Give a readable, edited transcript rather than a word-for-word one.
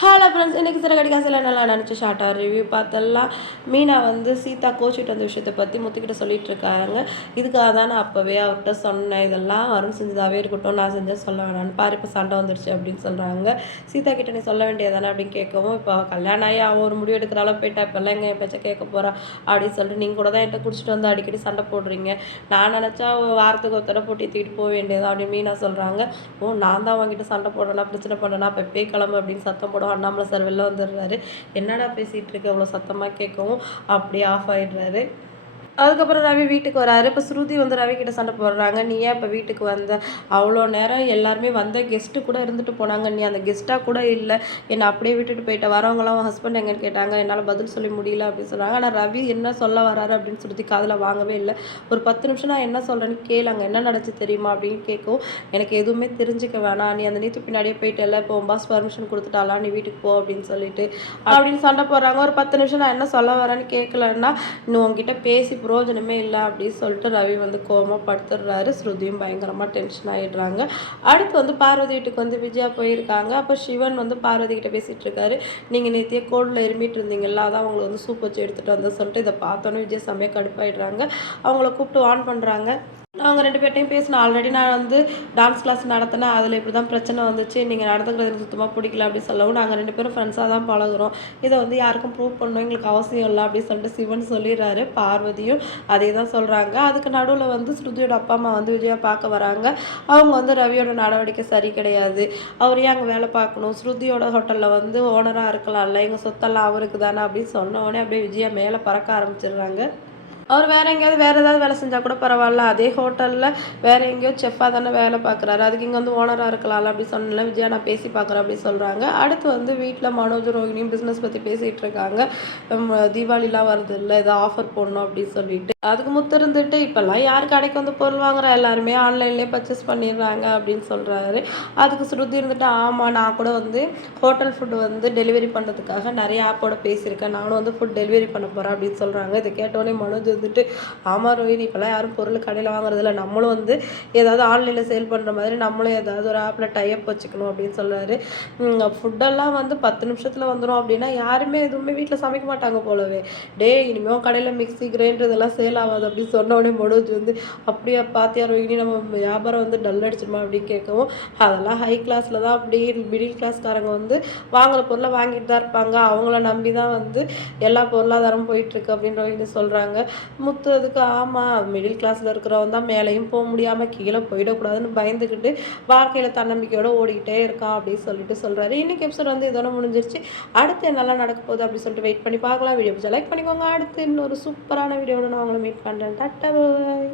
Hello friends, இன்றைக்கி சிறகடி காசில் நல்லா நினச்சி ஷார்ட்டாக ரிவ்யூ பார்த்தெல்லாம் மீனா வந்து சீதா கோச்சிட்டு வந்த விஷயத்தை பற்றி முத்துக்கிட்ட சொல்லிட்டு இருக்காங்க. இதுக்காக தான் நான் அப்போவே அவர்கிட்ட சொன்னேன், இதெல்லாம் அருண் செஞ்சதாகவே இருக்கட்டும், நான் செஞ்சேன் சொல்ல வேணான்னு பாரு, இப்போ சண்டை வந்துடுச்சு அப்படின்னு சொல்கிறாங்க. சீதா கிட்ட நீ சொல்ல வேண்டியதானே அப்படின்னு கேட்கவும், இப்போ கல்யாணம் ஆகி அவள் ஒரு முடிவு எடுக்கிறாளோ போயிட்டா, இப்போல்லாம் எங்கள் என் பேச்சை கேட்க போகிறா அப்படின்னு சொல்லிட்டு நீங்கள் கூட தான் என்கிட்ட குடிச்சிட்டு வந்து அடிக்கடி சண்டை போடுறீங்க. நான் நினச்சா வாரத்துக்கு ஒரு தடவை போட்டி தூக்கிட்டு போக வேண்டியதா அப்படின்னு மீனா சொல்கிறாங்க. ஓ, நான் தான் அவங்ககிட்ட சண்டை போடுறேன்னா பிரச்சனை பண்ணுறேன்னா இப்போ எப்பே கிளம்பு அப்படின்னு சத்தம் போடும். அண்ணாமலை சார் வெளில வந்துடுறாரு. என்னடா பேசிகிட்டு இருக்க அவ்வளோ சத்தமாக கேட்கவும் அப்படியே ஆஃப் ஆகிடுறாரு. அதுக்கப்புறம் ரவி வீட்டுக்கு வராரு. இப்போ ஸ்ருதி வந்து ரவி கிட்ட சண்டை போடுறாங்க. நீ ஏன் இப்போ வீட்டுக்கு வந்த? அவ்வளோ நேரம் எல்லாருமே வந்த கெஸ்ட்டு கூட இருந்துட்டு போனாங்க, நீ அந்த கெஸ்ட்டாக கூட இல்லை, என்னை அப்படியே விட்டுட்டு போயிட்ட. வரவங்களாம் ஹஸ்பண்ட் எங்கன்னு கேட்டாங்க, என்னால் பதில் சொல்ல முடியல அப்படின்னு சொல்கிறாங்க. ஆனால் ரவி என்ன சொல்ல வராரு அப்படின்னு சொல்லிட்டு காதில் வாங்கவே இல்லை. ஒரு 10 நிமிஷம் நான் என்ன சொல்கிறேன்னு கேளு, அங்கே என்ன நடந்துச்சு தெரியுமா அப்படின்னு கேட்கவும், எனக்கு எதுவுமே தெரிஞ்சுக்க வேணாம், நீ அந்த நீத்து பின்னாடியே போயிட்டல, இப்போ உன் பாஸ் பர்மிஷன் கொடுத்துட்டாலாம், நீ வீட்டுக்கு போ அப்படின்னு சொல்லிட்டு அப்படின்னு சண்டை போடுறாங்க. ஒரு 10 நிமிஷம் நான் என்ன சொல்ல வரேன்னு கேட்கலன்னா இன்னும் உங்ககிட்ட பேசி பிரயோஜனமே இல்லை அப்படின்னு சொல்லிட்டு ரவி வந்து கோவமாக படுத்துடுறாரு. ஸ்ருதியும் பயங்கரமாக டென்ஷன் ஆகிடுறாங்க. அடுத்து வந்து பார்வதி வீட்டுக்கு வந்து விஜயா போயிருக்காங்க. அப்போ சிவன் வந்து பார்வதி கிட்ட பேசிகிட்டு இருக்காரு. நீங்கள் நேற்றைய கோல்டில் இருமிட்டு இருந்தீங்களா, அதான் அவங்களுக்கு வந்து சூப் வச்சு எடுத்துகிட்டு வந்த சொல்லிட்டு இதை பார்த்தோன்னே விஜய் செம்மையாக கடுப்பாயிடுறாங்க. அவங்கள கூப்பிட்டு வான் பண்ணுறாங்க. அவங்க 2 பேர்ட்டையும் பேசினேன். ஆல்ரெடி நான் வந்து டான்ஸ் கிளாஸ் நடத்தினேன், அதில் இப்படி தான் பிரச்சனை வந்துச்சு, நீங்கள் நடந்துக்கிறது எனக்கு சுத்தமாக பிடிக்கல அப்படின்னு சொல்லவும், நாங்கள் 2 பேரும் ஃப்ரெண்ட்ஸாக தான் பழகுறோம், இதை வந்து யாருக்கும் ப்ரூவ் பண்ணணும் எங்களுக்கு அவசியம் இல்லை அப்படின்னு சொல்லிட்டு சிவன் சொல்லிடுறாரு. பார்வதியும் அதே தான் சொல்கிறாங்க. அதுக்கு நடுவில் வந்து ஸ்ருதியோட அப்பா அம்மா வந்து விஜயா பார்க்க வராங்க. அவங்க வந்து ரவியோட நடவடிக்கை சரி கிடையாது, அவர் ஏன் அங்கே வேலை பார்க்கணும், ஸ்ருதியோட ஹோட்டலில் வந்து ஓனராக இருக்கலாம்ல, எங்கள் சொத்தெல்லாம் அவருக்கு தானே அப்படின்னு சொன்ன உடனே அப்படியே விஜயா மேலே பறக்க ஆரம்பிச்சிடுறாங்க. அவர் வேறு எங்கேயாவது வேறு ஏதாவது வேலை செஞ்சால் கூட பரவாயில்ல, அதே ஹோட்டலில் வேறு எங்கேயோ செஃப்பாக தானே வேலை பார்க்குறாரு, அதுக்கு இங்கே வந்து ஓனராக இருக்கலாம்ல அப்படி சொன்னல. விஜயா நான் பேசி பார்க்குறேன் அப்படி சொல்கிறாங்க. அடுத்து வந்து வீட்டில் மனோஜ் ரோஹினியும் பிஸ்னஸ் பற்றி பேசிகிட்டு இருக்காங்க. தீபாவளிலாம் வருது இல்லை, ஏதோ ஆஃபர் போடணும் அப்படின்னு சொல்லிட்டு அதுக்கு முத்து இருந்துட்டு இப்போல்லாம் யார் கடைக்கு வந்து பொருள் வாங்குறா, எல்லாருமே ஆன்லைன்லேயே பர்ச்சேஸ் பண்ணிடுறாங்க அப்படின்னு சொல்கிறாரு. அதுக்கு ஸ்ருதி இருந்துட்டு ஆமாம், நான் கூட வந்து ஹோட்டல் ஃபுட்டு வந்து டெலிவரி பண்ணுறதுக்காக நிறைய ஆப்போட பேசியிருக்கேன், நானும் வந்து ஃபுட் டெலிவரி பண்ண போகிறேன் அப்படின்னு சொல்கிறாங்க. இதை கேட்டோடனே மனோஜ் வந்துட்டு ஆமாம் ரோஹினி, இப்போல்லாம் யாரும் பொருள் கடையில் வாங்குறதில்ல, நம்மளும் வந்து ஏதாவது ஆன்லைனில் சேல் பண்ணுற மாதிரி நம்மளும் ஏதாவது ஒரு ஆப்பில் டைப் வச்சுக்கணும் அப்படின்னு சொல்கிறாரு. ஃபுட்டெல்லாம் வந்து 10 நிமிஷத்தில் வந்துடும் அப்படின்னா யாருமே எதுவுமே வீட்டில் சமைக்க மாட்டாங்க போலவே. இனிமேல் கடையில் மிக்ஸி கிரைண்டர் இதெல்லாம் சேல் ஆகாது அப்படின்னு சொன்ன உடனே மனோஜ் வந்து அப்படியே பார்த்தியா ரோஹினி, நம்ம வியாபாரம் வந்து டல் அடிச்சிடுமா அப்படின்னு கேட்கவும், அதெல்லாம் ஹை கிளாஸில் தான், அப்படி மிடில் கிளாஸ்காரங்க வந்து வாங்குற பொருளை வாங்கிட்டு தான் இருப்பாங்க, அவங்கள நம்பி தான் வந்து எல்லா பொருளாதாரமும் போயிட்டுருக்கு அப்படின்னு ரோஹினி சொல்கிறாங்க. முத்து அதுக்கு ஆமாம், மிடில் கிளாஸில் இருக்கிறவன் தான் மேலேயும் போக முடியாமல் கீழே போயிடக்கூடாதுன்னு பயந்துக்கிட்டு வாழ்க்கையில் தன்னம்பிக்கையோடு ஓடிக்கிட்டே இருக்கான் அப்படின்னு சொல்லிட்டு சொல்கிறாரு. இன்றைக்கி எபிசோட் வந்து இதோட முடிஞ்சிருச்சு. அடுத்து என்னெல்லாம் நடக்க போகுது அப்படின்னு சொல்லிட்டு வெயிட் பண்ணி பார்க்கலாம். வீடியோ பிடிச்சா லைக் பண்ணிக்கோங்க. அடுத்து இன்னொரு சூப்பரான வீடியோட நான் உங்களை மீட் பண்ணுறேன். டாட்டா பாய்.